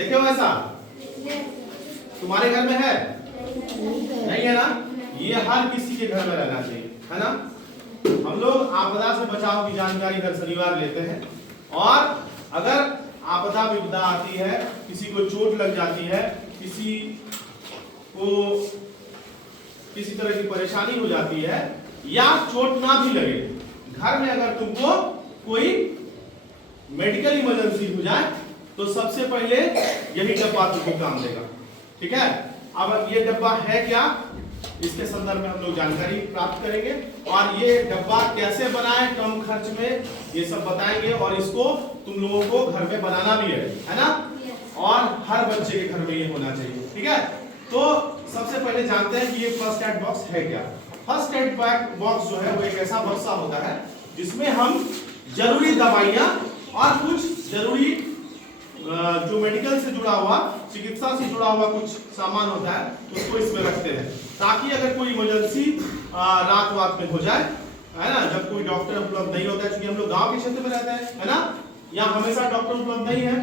देखे हो ऐसा? तुम्हारे घर में है? नहीं है ना? ये हर किसी के घर में रहना चाहिए, है ना? हम लोग आपदा से बचाव की जानकारी हर शनिवार लेते हैं, और अगर आपदा विपदा आती है, किसी को चोट लग जाती है, किसी को किसी तरह की परेशानी हो जाती है, या चोट ना भी लगे, घर में अगर तुमको कोई मेडिकल इमरजेंसी हो जाए तो सबसे पहले यही डब्बा तुमको काम देगा। ठीक है? अब ये डब्बा है क्या, इसके संदर्भ में हम लोग जानकारी प्राप्त करेंगे, और ये डब्बा कैसे बनाएं कम खर्च में, ये सब बताएंगे, और इसको तुम लोगों को घर में बनाना भी है ना? और हर बच्चे के घर में ये होना चाहिए। ठीक है? तो सबसे पहले जानते हैं कि ये फर्स्ट एड बॉक्स है क्या। फर्स्ट एड बॉक्स जो है वो एक ऐसा बक्सा होता है जिसमें हम जरूरी दवाइयां और कुछ जरूरी जो मेडिकल से जुड़ा हुआ, चिकित्सा से जुड़ा हुआ कुछ सामान होता है उसको इसमें रखते हैं, ताकि अगर कोई इमरजेंसी रात वात में हो जाए, है ना, जब कोई डॉक्टर उपलब्ध नहीं होता है, क्योंकि हम लोग गांव के क्षेत्र में रहते हैं, है ना, यहाँ हमेशा डॉक्टर उपलब्ध नहीं है,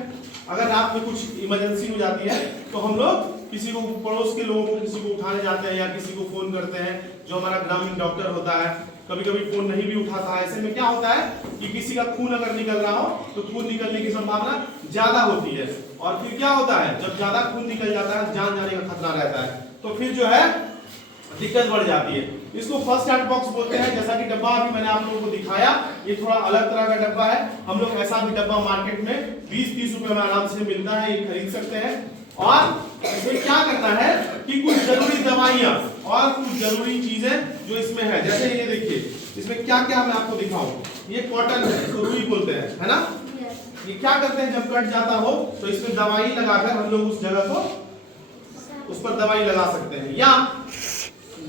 अगर रात में कुछ इमरजेंसी हो जाती है तो हम लोग किसी को, पड़ोस के लोगों को किसी को उठाने जाते हैं या किसी को फोन करते हैं, जो हमारा ग्रामीण डॉक्टर होता है, कभी कभी फोन नहीं भी उठाता है। ऐसे में क्या होता है कि किसी का खून अगर निकल रहा हो तो खून निकलने की संभावना ज्यादा होती है, और फिर क्या होता है, जब ज्यादा खून निकल जाता है जान जाने का खतरा रहता है, तो फिर जो है दिक्कत बढ़ जाती है। इसको फर्स्ट एड बॉक्स बोलते हैं। जैसा कि डब्बा अभी मैंने आप लोगों को दिखाया, ये थोड़ा अलग तरह का डब्बा है। हम लोग ऐसा भी डब्बा मार्केट में 20-30 रुपए में आराम से मिलता है, ये खरीद सकते हैं। और इसमें क्या करना है कि कुछ जरूरी दवाइयां और कुछ जरूरी चीजें जो इसमें है, जैसे ये देखिए इसमें क्या क्या मैं आपको दिखाऊं। ये कॉटन है, इसको रुई बोलते हैं, है ना? ये क्या करते हैं, जब कट जाता हो तो इसमें दवाई लगाकर हम लोग उस जगह को, उस पर दवाई लगा सकते हैं, या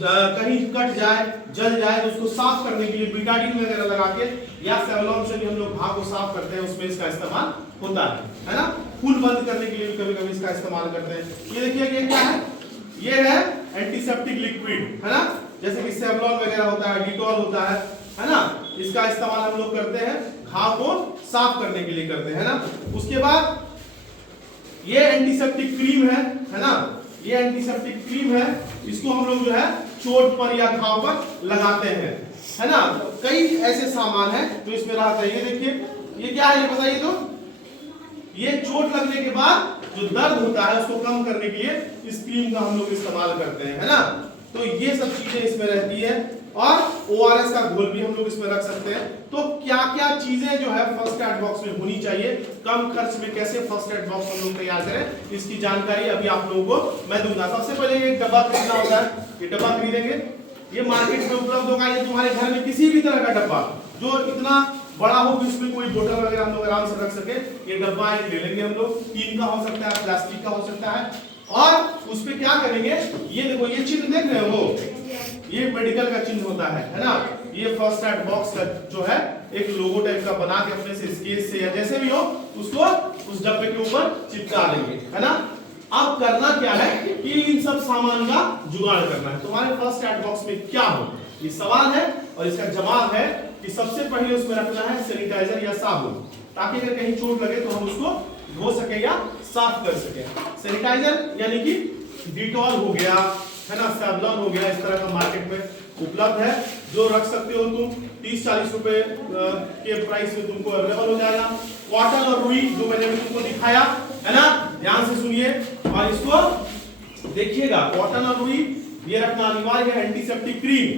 कहीं कट जाए, जल जाए तो उसको साफ करने के लिए बीटाडीन वगैरह लगा के, या सेवलॉन से भी हम लोग घाव को साफ करते हैं, उसमें इसका इस्तेमाल होता है ना? खून बंद करने के लिए भी कभी कभी इसका इस्तेमाल करते हैं। ये देखिए ये क्या है, ये है एंटीसेप्टिक लिक्विड, है ना? जैसे कि सेवलॉन वगैरह होता है, डिटॉल होता है ना? इसका इस्तेमाल हम लोग करते हैं, घाव को साफ करने के लिए करते हैं ना? उसके बाद ये एंटीसेप्टिक क्रीम है ना? ये एंटीसेप्टिक क्रीम है, इसको हम लोग जो है चोट पर या घाव पर लगाते हैं, है ना? कई ऐसे सामान है जो इसमें रहते हैं। ये देखिए ये क्या है, ये बताइए तो। ये चोट लगने के बाद जो दर्द होता है उसको कम करने के लिए इस क्रीम का हम लोग इस्तेमाल करते हैं, है ना? तो ये सब चीजें इसमें रहती है, और ORS का घोल भी हम लोग इसमें रख सकते हैं। तो क्या क्या चीजें जो है फर्स्ट एड बॉक्स में होनी चाहिए, कम खर्च में कैसे फर्स्ट एड बॉक्स हम लोग तैयार करें, इसकी जानकारी अभी आप लोगों को मैं दूंगा। सबसे पहले ये डब्बा खरीदना होता है, ये डब्बा खरीदेंगे, ये मार्केट में उपलब्ध होगा। ये तुम्हारे घर में किसी भी तरह का डब्बा जो इतना बड़ा हो कि उसमें कोई बोतल वगैरह हम लोग आराम से रख सके, ये डब्बा एक ले लेंगे हम लोग। टीन का हो सकता है, प्लास्टिक का हो सकता है, और उस पे क्या करेंगे, ये देखो ये चिन्ह देख रहे हो, ये मेडिकल का चिन्ह होता है ना? ये फर्स्ट एड बॉक्स का जो है एक लोगो टाइप का बना के अपने से स्केच से या जैसे भी हो उसको उस डब्बे के ऊपर चिपका देंगे, है ना? अब करना क्या है कि इन सब सामान का जुगाड़ करना है। तुम्हारे फर्स्ट एड बॉक्स में क्या हो, ये सवाल है, और इसका जवाब है कि सबसे पहले उसमें रखना है सैनिटाइजर या साबुन, ताकि अगर कहीं चोट लगे तो हम उसको धो सके या साफ कर सके। सैनिटाइजर यानी कि डिटॉल हो गया, है ना, सेवलॉन हो गया, इस तरह का मार्केट में उपलब्ध है, जो रख सकते हो तुम। 30-40 रुपए के प्राइस में तुमको अवेलेबल हो जाएगा। कॉटन और रुई जो मैंने तुमको दिखाया, है ना, ध्यान से सुनिए और इसको देखिएगा। कॉटन और रुई ये रखना अनिवार्य है। एंटीसेप्टिक क्रीम,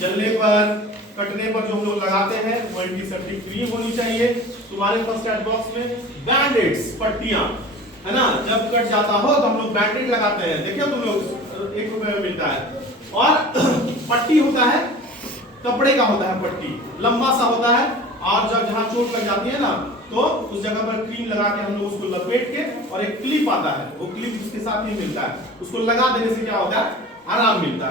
जलने पर, कटने पर जो हम लोग लगाते हैं वो एंटीसेप्टिक क्रीम होनी चाहिए। तुम्हारे फर्स्ट एड बॉक्स में बैंडेड्स, पट्टियां, है ना, जब कट जाता हो तो हम लोग बैंडेड लगाते हैं, देखिए तुम लोग 1 रुपए में मिलता है। और पट्टी होता है, कपड़े का होता है पट्टी, लंबा सा होता है, और जब जहां चोट लग जाती है ना तो उस जगह पर क्रीम लगा के हम लोग उसको लपेट के, और एक क्लिप आता है, वो क्लिप उसके साथ ही मिलता है, उसको लगा देने से क्या होता है, आराम मिलता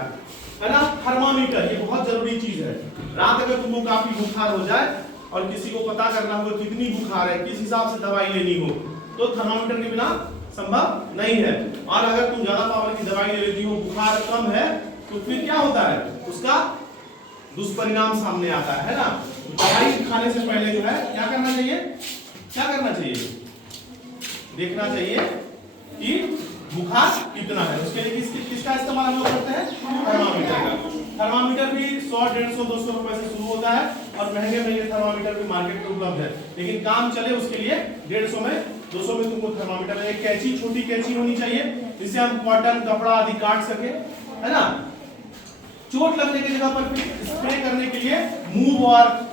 है ना? थर्मामीटर, ये बहुत जरूरी चीज है। रात अगर तुमको काफी बुखार हो जाए और किसी को पता करना हो कितनी बुखार है, किस हिसाब से दवाई लेनी हो, तो थर्मामीटर के बिना संभव नहीं है। और अगर तुम ज्यादा पावर की दवाई ले लेती हो, बुखार कम है, तो फिर क्या होता है, उसका दुष्परिणाम सामने आता है ना? दवाई खाने से पहले जो है क्या करना चाहिए, क्या करना चाहिए, देखना चाहिए कि बुखार कितना है। उसके लिए किसका इस्तेमाल हम लोग करते हैं? थर्मामीटर का। थर्मामीटर भी 100, 150, 200 रुपए से शुरू होता है और महंगे थर्मामीटर भी मार्केट में उपलब्ध है, लेकिन काम चले उसके लिए 150 में 200 में तुमको थर्मामीटर में एक कैंची, छोटी कैंची होनी चाहिए जिससे हम कॉटन कपड़ा आदि काट सके, है ना। चोट लगने की जगह पर स्प्रे करने के लिए मूव और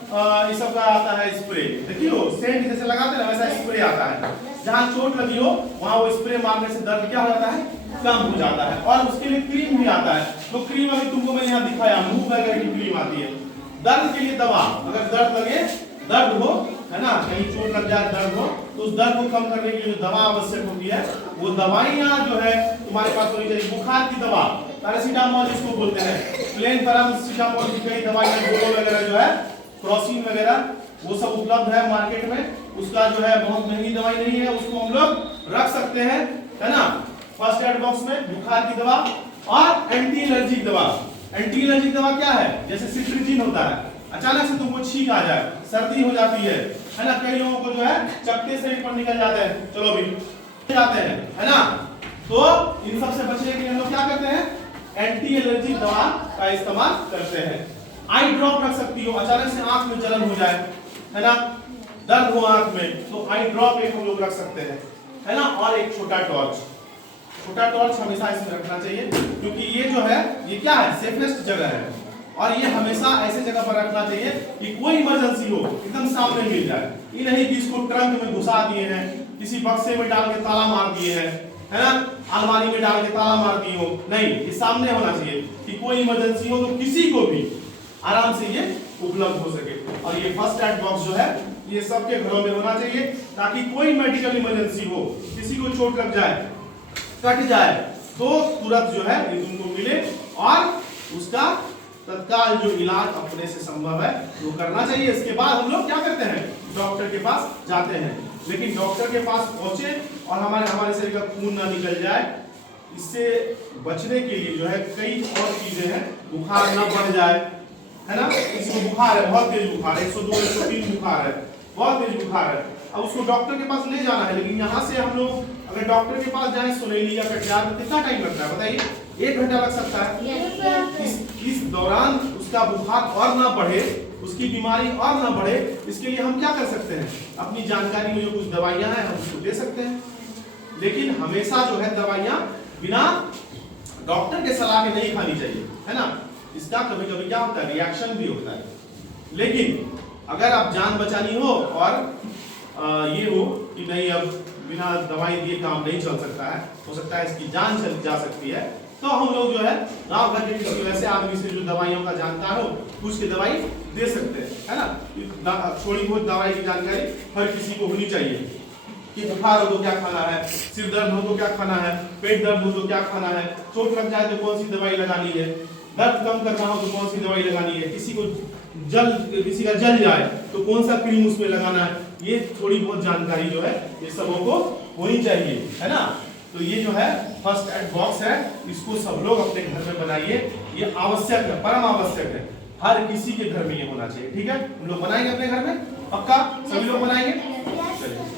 ये सब का आता है स्प्रे, देखियो सेंट जैसे लगाते हैं वैसा स्प्रे आता है। जहां चोट लगी हो वहां वो स्प्रे मारने से दर्द क्या हो जाता है? कम हो जाता है। और उसके लिए क्रीम भी आता है, तो क्रीम अभी तुमको मैंने यहाँ दिखाया, मूव वगैरह की क्रीम आती है। दर्द के लिए दवा, अगर दर्द लगे, दर्द हो, है ना, कहीं चोट लग जाए, दर्द हो, तो उस दर्द को कम करने के लिए जो दवा आवश्यक होती है वो दवाइयां जो है तुम्हारे पास होनी चाहिए। बुखार की दवा पैरासीटामोल इसको बोलते हैं, प्लेन पैरासीटामोल की कई दवाइयां, डोलो वगैरह जो है, क्रोसिन वगैरह वो सब उपलब्ध है मार्केट में। उसका जो है बहुत महंगी दवाई नहीं है, उसको हम लोग रख सकते हैं, है ना, फर्स्ट एड बॉक्स में। बुखार की दवा और एंटी एलर्जिक दवा। एंटी एलर्जिक दवा क्या है? जैसे सिट्रिजिन होता है, अचानक से तुमको छींक आ जाए, सर्दी हो जाती है ना, कई लोगों को जो है चक्के से ऊपर निकल जाते हैं, चलो भी जाते हैं, है ना। तो इन सब से बचने के लिए हम लोग क्या करते हैं? एंटी एलर्जिक दवा का इस्तेमाल करते हैं। आई ड्रॉप रख सकती हो, अचानक से आंख में जलन हो जाए, है ना, दर्द हो आंख में, तो आई ड्रॉप एक हम लोग रख सकते हैं, है ना। और एक छोटा टॉर्च, छोटा टॉर्च हमेशा इसमें रखना चाहिए, क्योंकि ये जो है ये क्या है? सेफेस्ट जगह है, और ये हमेशा ऐसे जगह पर रखना चाहिए कि कोई इमरजेंसी हो एकदम सामने मिल जाए। ये नहीं कि इसको ट्रंक में घुसा दिए हैं, किसी बक्से में डाल के ताला मार दिए हैं, है ना, अलमारी में डाल के ताला मार दिए हो, नहीं, ये सामने होना चाहिए कि कोई इमरजेंसी हो तो किसी को भी आराम से ये उपलब्ध हो सके। और ये फर्स्ट एड बॉक्स जो है ये सबके घरों में होना चाहिए, ताकि कोई मेडिकल इमरजेंसी हो, किसी को चोट लग जाए, कट जाए, तो तुरंत जो है ये तुमको मिले और उसका तत्काल जो इलाज अपने से संभव है वो करना चाहिए। इसके बाद हम लोग क्या करते हैं? डॉक्टर के पास जाते हैं। लेकिन डॉक्टर के पास पहुंचे और हमारे शरीर का खून ना निकल जाए, इससे बचने के लिए जो है कई और चीजें हैं। बुखार ना बढ़ जाए, है ना, किसी को बुखार है, बहुत तेज बुखार है, 102, 103 बुखार है, बहुत तेज बुखार है, अब उसको डॉक्टर के पास ले जाना है। लेकिन यहाँ से हम लोग अगर डॉक्टर के पास जाए सुनैली या कटिहार, तो कितना टाइम लगता है बताइए? 1 घंटा लग सकता है। इस दौरान उसका बुखार और ना बढ़े, उसकी बीमारी और ना बढ़े, इसके लिए हम क्या कर सकते हैं? अपनी जानकारी में जो कुछ दवाइयां हैं हम उसको दे सकते हैं। लेकिन हमेशा जो है दवाइयां बिना डॉक्टर के सलाह के नहीं खानी चाहिए, है ना। इसका कभी कभी क्या होता है? रिएक्शन भी होता है। लेकिन अगर आप जान बचानी हो और ये हो कि नहीं अब बिना दवाई दिए काम नहीं चल सकता है, हो सकता है इसकी जान चल जा सकती है, तो हम लोग जो है गांव घर के किसी वैसे आदमी से जो दवाइयों का जानकार हो पूछ के दवाई दे सकते हैं, है ना। थोड़ी बहुत दवाई की जानकारी हर किसी को होनी चाहिए कि बुखार हो तो क्या खाना है, सिर दर्द हो तो क्या खाना है, पेट दर्द हो तो क्या खाना है, चोट लग जाए तो कौन सी दवाई लगानी है, दर्द कम करना हो तो कौन सी दवाई लगानी है, किसी का जल जाए तो कौन सा क्रीम उसमें लगाना है। ये थोड़ी बहुत जानकारी जो है ये सबों को होनी चाहिए, है ना। तो ये जो है फर्स्ट एड बॉक्स है, इसको सब लोग अपने घर में बनाइए, ये आवश्यक है, परम आवश्यक है, हर किसी के घर में ये होना चाहिए, ठीक है। हम लोग बनाएंगे अपने घर में, पक्का सभी लोग बनाएंगे, चलिए।